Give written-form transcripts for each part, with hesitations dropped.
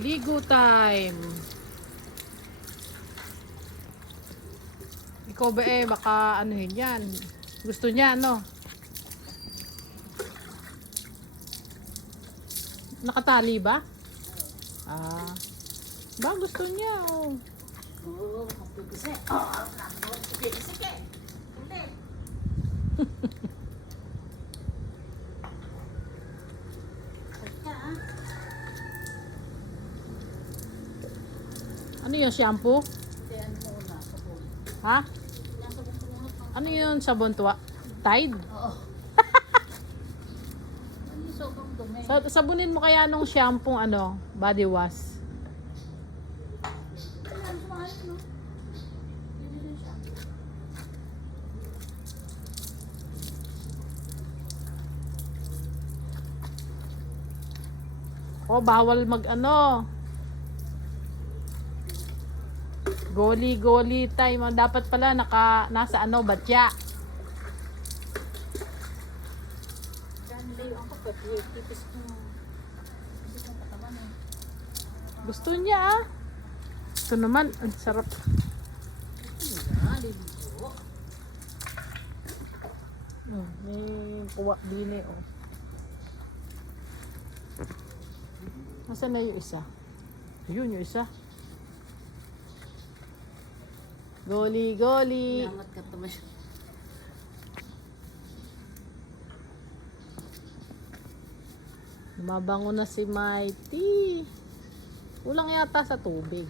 Ligo time. Ikaw ba baka anuhin yan. Gusto niya, ano? Nakatali ba? Ah. Ba, gusto niya, oh. Oo, magpipisi. Oo, magpipisi ka. Hindi. Ano yung shampoo? Hindi, ano muna, sabon. Ha? Nasabon ko muna pa. Ano yung sabon tuwa? Tide? Oo. Ano yung sobrang dumi? Sabunin mo kaya nung shampoo, ano, body wash. Kailan sumahal, no? Hindi din siya. Oh, bawal mag ano. Goli time. Dapat pala nasa ano, batya. Hindi, ang pagpipis ko. Hindi ko katawan eh. Gusto niya ah. Ito naman, ang sarap. Liligo. May puwa din eh, oh. Nasaan na yung isa? Yun yung isa. Goli. Salamat ka tumas. Mabango na si Mighty. Kulang yata sa tubig.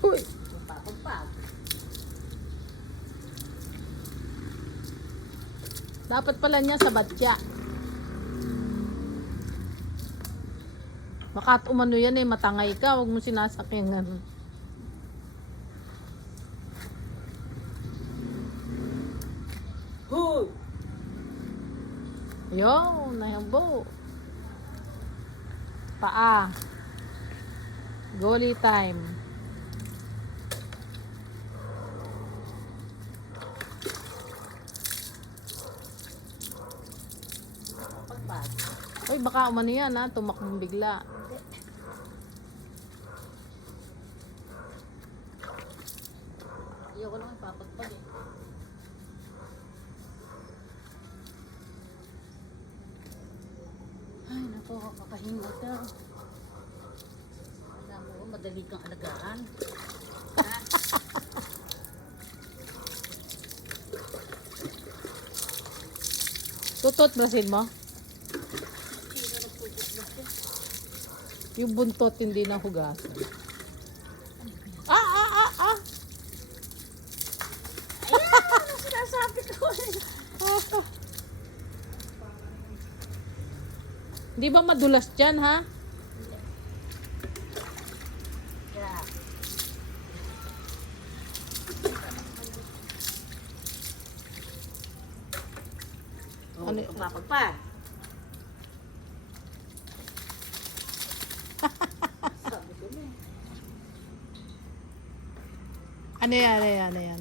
Uy! Papagpag. Dapat pala niya sa batya. Baka umano yan eh, matangay ka. Huwag mo sinasakyan. Hoy! Yo, nahimbo. Paa. Goli time. Papagpag. Uy, baka umano yan ha, tumakbong bigla. Ayoko naman papagpag eh. Ay, naku, kakahinga ka. Alam mo, madali kang alagaan. Ha? Tutot brasin mo? Sino nagpuputlas ka? Yung buntot hindi na hugasan. Ah! Ayan! Ano sinasabi ko eh? Di ba madulas dyan ha? Yeah. Ano? Papagpag. Sabi ko na eh. Ano yan?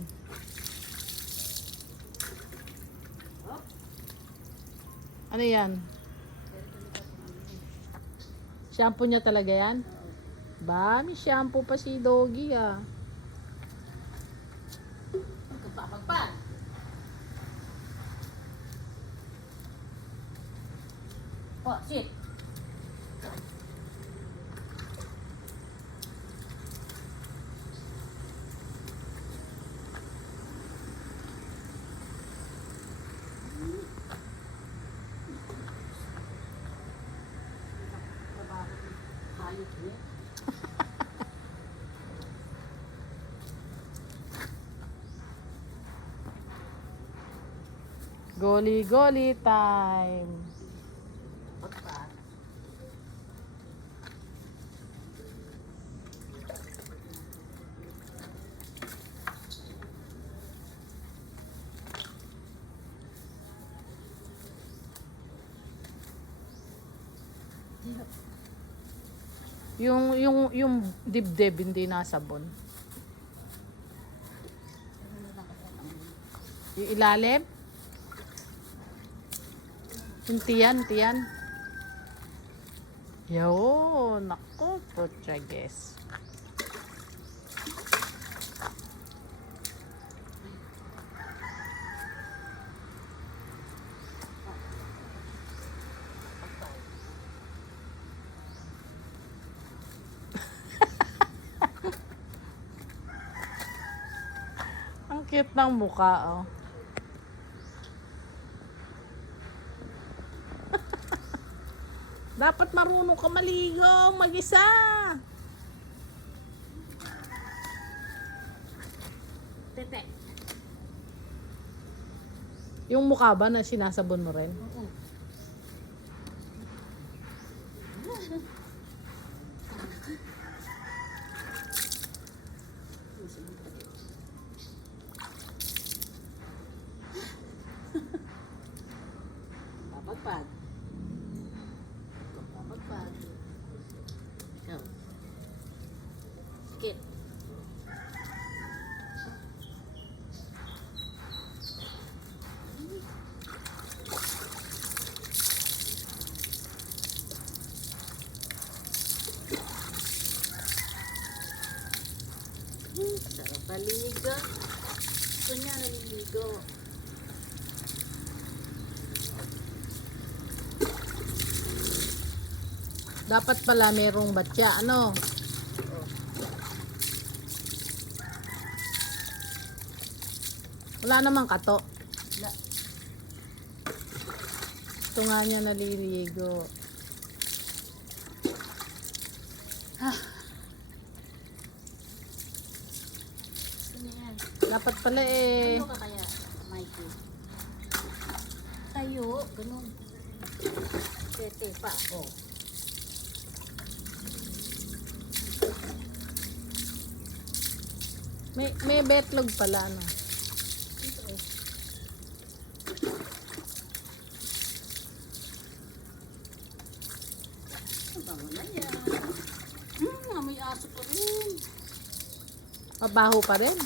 Ano yan? Shampoo niya talaga yan? Ba, may shampoo pa si Doggy ah. Papagpag. Oh, shit. Hayop niya. Goli time. Papagpag. Yung dibdib hindi nasabon. Yung ilalim? Yung tiyan. Yun, naku, putyages. Ang cute ng mukha, oh. Dapat marunong ka maligo, mag-isa. Tete. Yung mukha ba na sinasabon mo rin? Oo. Papagpag. Papagpag. Ikaw. Sikit. Sarap paligo. Gusto niya naliligo. Dapat pala merong batya, ano? Wala namang kato. Wala. Gusto nga niya naliligo. Gusto niya yan. Dapat pala eh. Tayo ka kaya, Mikey? Tayo, ganun. Tete pa, oh. May betlog pala, ano? Ito eh. Ang bango na yan. Amoy aso pa rin. Mabaho pa rin.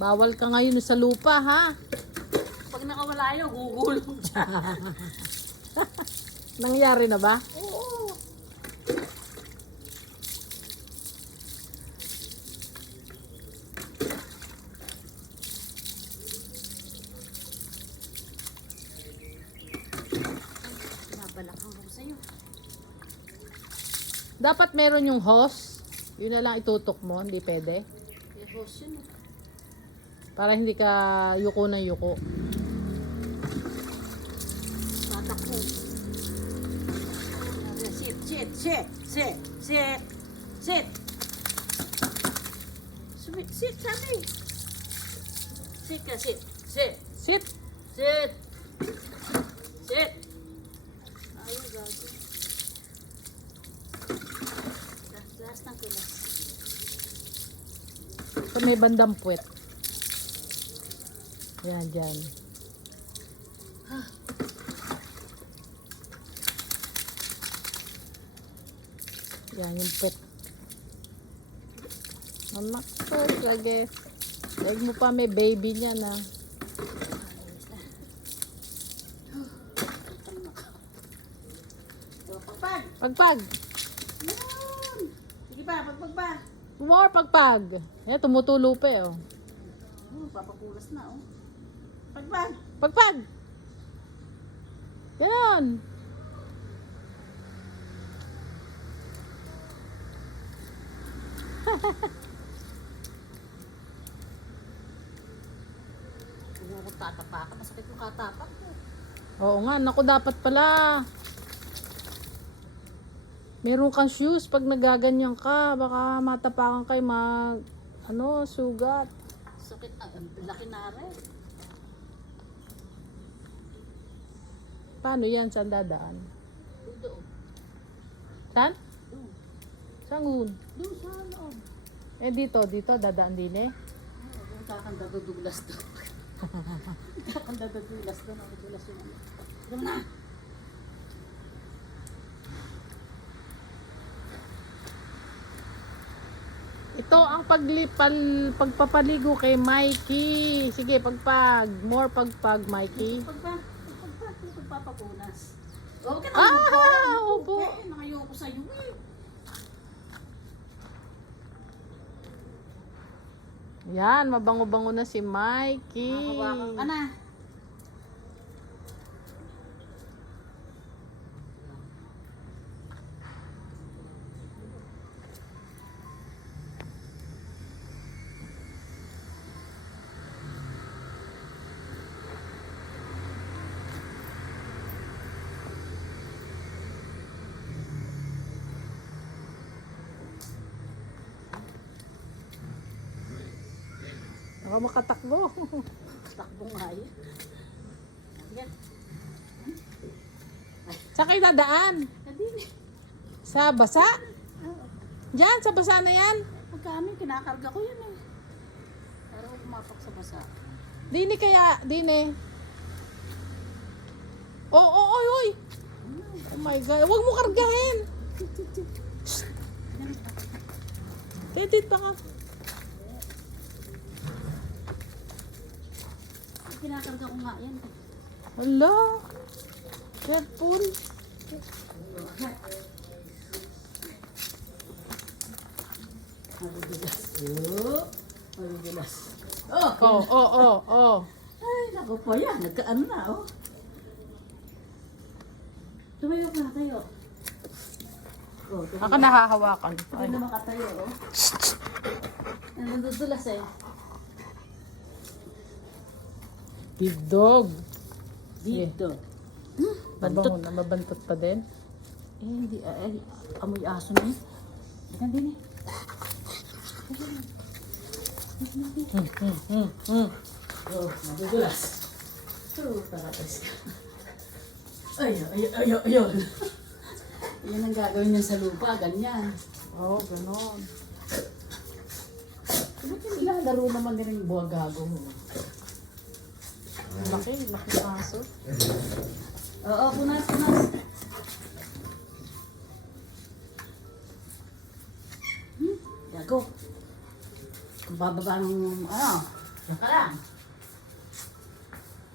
Bawal ka ngayon sa lupa, ha? Pag nakawala yun, gugulong siya. Nangyari na ba? Oo. Nabalakang ko sa'yo. Dapat meron yung hose. Yun na lang itutok mo, hindi pwede. May hose yun eh. Para hindi ka yuko na yuko. Tatakbo. Sit, sit, sit, sit, sit, sit. Sit, sabi. Sit ka, sit, sit, Sit! sit. Sit. Ayaw, gago. Last ng kulas. So may bandang puwet. Yan, dyan. Yan, yung puwet. Anak ko, lagi. Daig mo pa, may baby niya na. Pagpag. Pagpag! Yan. Sige pa, pagpag pa. More pagpag! Yan, tumutulo pa eh, oh. Papapulas na, oh. Pagpag. Pagpag! Ganon! Huwag mo kong tatapakan. Masakit yung katapak ko. Oo nga, naku, dapat pala. Meron kang shoes pag nagaganyan ka. Baka matapakan kay sugat. Sakit. Ang laki na rin. Paano yan? Saan dadaan? Doon. Saan? Doon. Saan ngun? Doon sa loob. Eh dito, dadaan din eh. Doon kakanda dudulas doon. Kakanda dudulas doon. Ang dudulas yun. Doon na. Ito ang pagpapaligo kay Mikey. Sige, pagpag. More pagpag, Mikey. Pagpapapunas. Huwag ka na Upo. Nakayoko sa'yo eh. Yan, mabango-bango na si Mikey. Hawakan ka na. Baka makatakbo. Takbo nga yun. Yan. Saan kayo dadaan? Kadini. Sa basa? Diyan, sa basa na yan. Pagka amin, kinakarga ko yun eh. Para ako pumapak sa basa. Dini kaya, dini. Oy, oy. Oh my God, huwag mo kargahin. Titit pa ka. Kinakarga ko nga yan. Hala. Careful. Mabibilas. Oh, mabibilas. Oh. Ay, naku po yan. Nagkaano na, oh. Tumayo ka na tayo. Oh, tumayo. Ako nahahawakan. Hindi na makatayo, oh. Nandudulas eh. Big dog. Dito. Mabango na, mabantot pa din. Eh, hindi. Ay, amoy aso na eh. Diyan din eh. Oh, madudulas. So, tarapas ka. Ayun. Yan ang gagawin niya sa lupa, ganyan. Oh, ganon. Bakit yung ilalaro naman din yung buwag gago mo? Laki aso. Oo, punas. Gago. Kung bababa ng, yan ka lang.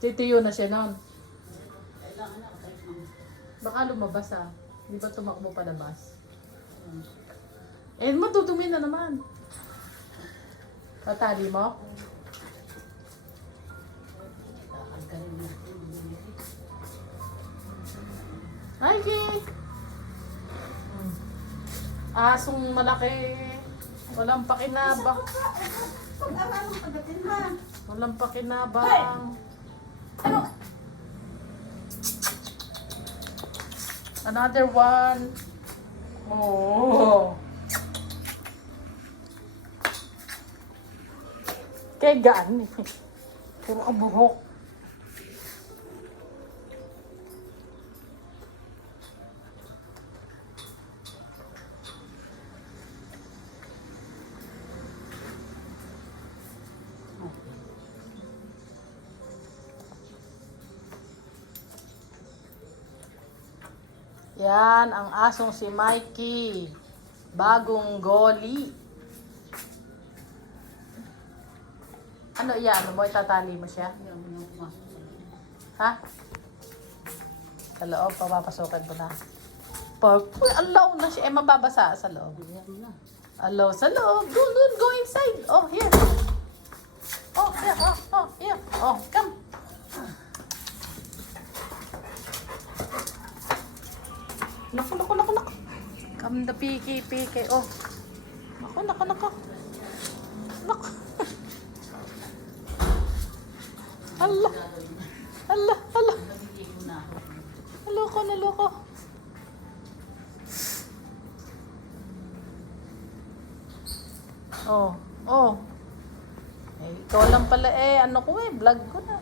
Titiyo na siya nun. Kailangan na, kahit mga. Baka lumabas Di ba tumakbo palabas? Eh, matutumi na naman. Patali mo? Ay, Jay! Asong malaki. Walang pakinabang. Walang pakinabang. Another one. Oh. Kaya gaan eh. Puro ang buhok. Yan, ang asong si Mikey. Bagong goli. Ano yan? Ano mo? Itatali mo siya? Ha? Sa loob, papapasokan mo na. Uy, alaw na siya. Eh, mababasa sa loob. Alaw sa loob. Go inside. Oh, here. Oh, here. Oh, here. Oh, come. Naku. Come the piki. Oh. Naku. Naku. Allah. Naloko. Oh. Eh, ikaw lang pala ano ko vlog ko na.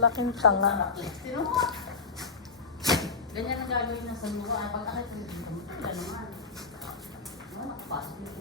Laking tanga. Ganyan ang gagawin ng saluwa. Pagkakit, ganyan naman. Nakapasok.